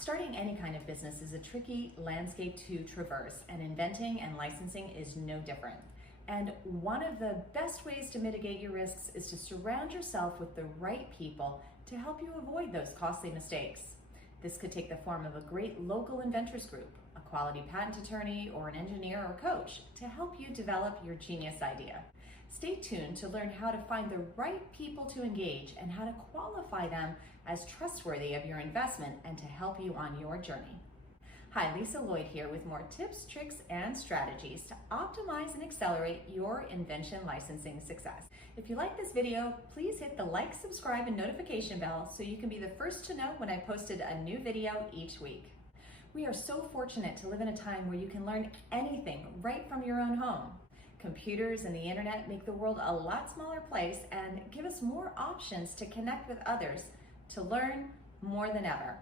Starting any kind of business is a tricky landscape to traverse, and inventing and licensing is no different. And one of the best ways to mitigate your risks is to surround yourself with the right people to help you avoid those costly mistakes. This could take the form of a great local inventors group, a quality patent attorney, or an engineer or coach to help you develop your genius idea. Stay tuned to learn how to find the right people to engage and how to qualify them as trustworthy of your investment and to help you on your journey. Hi, Lisa Lloyd here with more tips, tricks, and strategies to optimize and accelerate your invention licensing success. If you like this video, please hit the like, subscribe, and notification bell so you can be the first to know when I posted a new video each week. We are so fortunate to live in a time where you can learn anything right from your own home. Computers and the internet make the world a lot smaller place and give us more options to connect with others, to learn more than ever.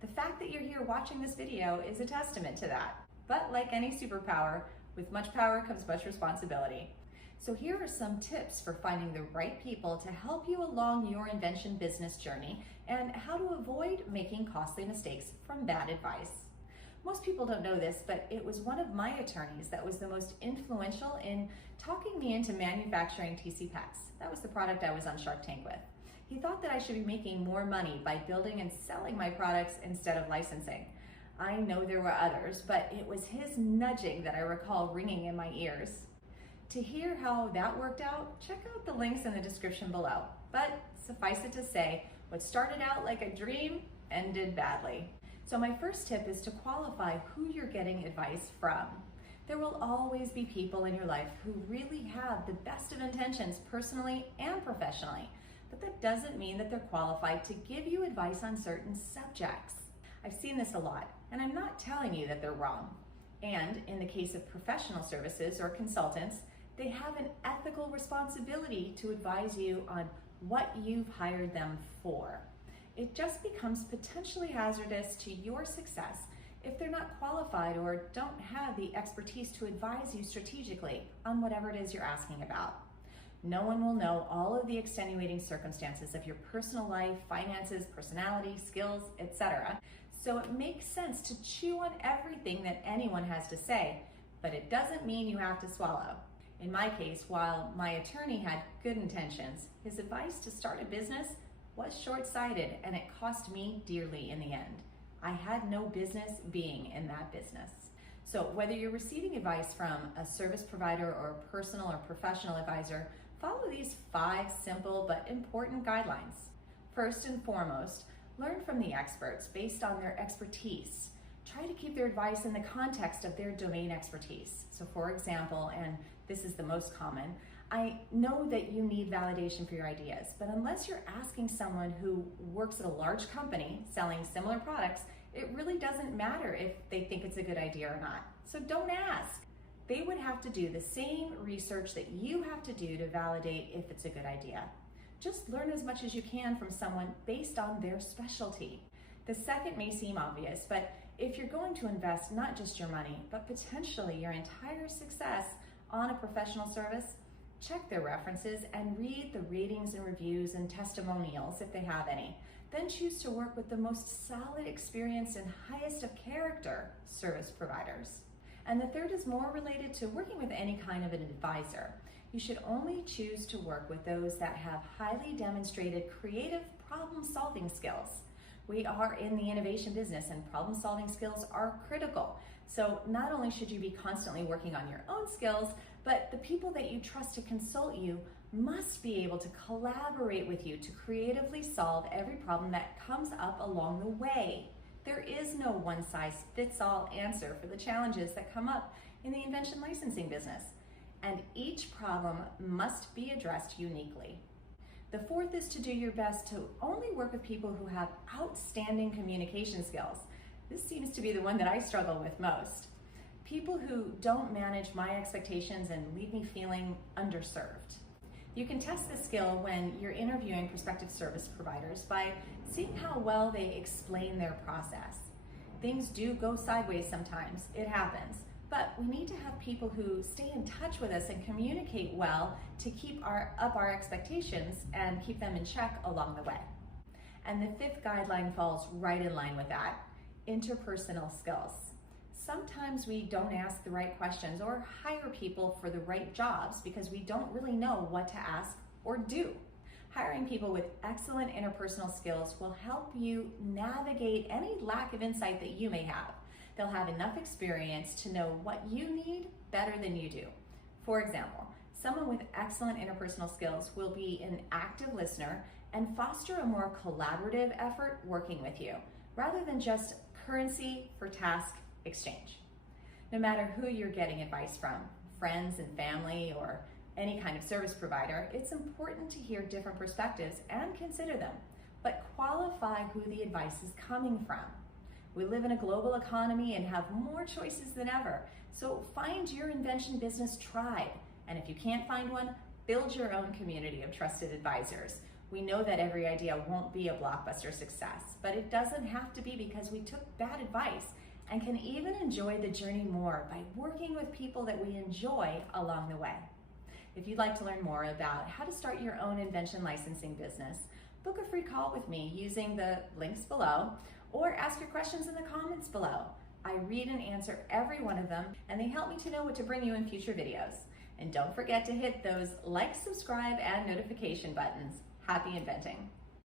The fact that you're here watching this video is a testament to that. But like any superpower, with much power comes much responsibility. So here are some tips for finding the right people to help you along your invention business journey and how to avoid making costly mistakes from bad advice. Most people don't know this, but it was one of my attorneys that was the most influential in talking me into manufacturing TC Pets. That was the product I was on Shark Tank with. He thought that I should be making more money by building and selling my products instead of licensing. I know there were others, but it was his nudging that I recall ringing in my ears. To hear how that worked out, check out the links in the description below. But suffice it to say, what started out like a dream ended badly. So my first tip is to qualify who you're getting advice from. There will always be people in your life who really have the best of intentions personally and professionally, but that doesn't mean that they're qualified to give you advice on certain subjects. I've seen this a lot, and I'm not telling you that they're wrong. And in the case of professional services or consultants, they have an ethical responsibility to advise you on what you've hired them for. It just becomes potentially hazardous to your success if they're not qualified or don't have the expertise to advise you strategically on whatever it is you're asking about. No one will know all of the extenuating circumstances of your personal life, finances, personality, skills, etc. So it makes sense to chew on everything that anyone has to say, but it doesn't mean you have to swallow. In my case, while my attorney had good intentions, his advice to start a business was short-sighted and it cost me dearly in the end. I had no business being in that business. So whether you're receiving advice from a service provider or a personal or professional advisor, follow these 5 simple but important guidelines. First and foremost, learn from the experts based on their expertise. Try to keep their advice in the context of their domain expertise. So for example, and this is the most common, I know that you need validation for your ideas, but unless you're asking someone who works at a large company selling similar products, it really doesn't matter if they think it's a good idea or not. So don't ask. They would have to do the same research that you have to do to validate if it's a good idea. Just learn as much as you can from someone based on their specialty. The second may seem obvious, but if you're going to invest not just your money, but potentially your entire success on a professional service, check their references and read the ratings and reviews and testimonials if they have any. Then choose to work with the most solid, experienced, and highest of character service providers. And the third is more related to working with any kind of an advisor. You should only choose to work with those that have highly demonstrated creative problem-solving skills. We are in the innovation business and problem-solving skills are critical. So not only should you be constantly working on your own skills, but the people that you trust to consult you must be able to collaborate with you to creatively solve every problem that comes up along the way. There is no one-size-fits-all answer for the challenges that come up in the invention licensing business, and each problem must be addressed uniquely. The fourth is to do your best to only work with people who have outstanding communication skills. This seems to be the one that I struggle with most. People who don't manage my expectations and leave me feeling underserved. You can test this skill when you're interviewing prospective service providers by seeing how well they explain their process. Things do go sideways sometimes, it happens, but we need to have people who stay in touch with us and communicate well to keep up our expectations and keep them in check along the way. And the fifth guideline falls right in line with that. interpersonal skills. Sometimes we don't ask the right questions or hire people for the right jobs because we don't really know what to ask or do. Hiring people with excellent interpersonal skills will help you navigate any lack of insight that you may have. They'll have enough experience to know what you need better than you do. For example, someone with excellent interpersonal skills will be an active listener and foster a more collaborative effort working with you, rather than just currency for task exchange. No matter who you're getting advice from, friends and family or any kind of service provider, it's important to hear different perspectives and consider them, but qualify who the advice is coming from. We live in a global economy and have more choices than ever, so find your invention business tribe. And if you can't find one, build your own community of trusted advisors. We know that every idea won't be a blockbuster success, but it doesn't have to be because we took bad advice, and can even enjoy the journey more by working with people that we enjoy along the way. If you'd like to learn more about how to start your own invention licensing business, book a free call with me using the links below, or ask your questions in the comments below. I read and answer every one of them, and they help me to know what to bring you in future videos. And don't forget to hit those like, subscribe, and notification buttons. Happy inventing!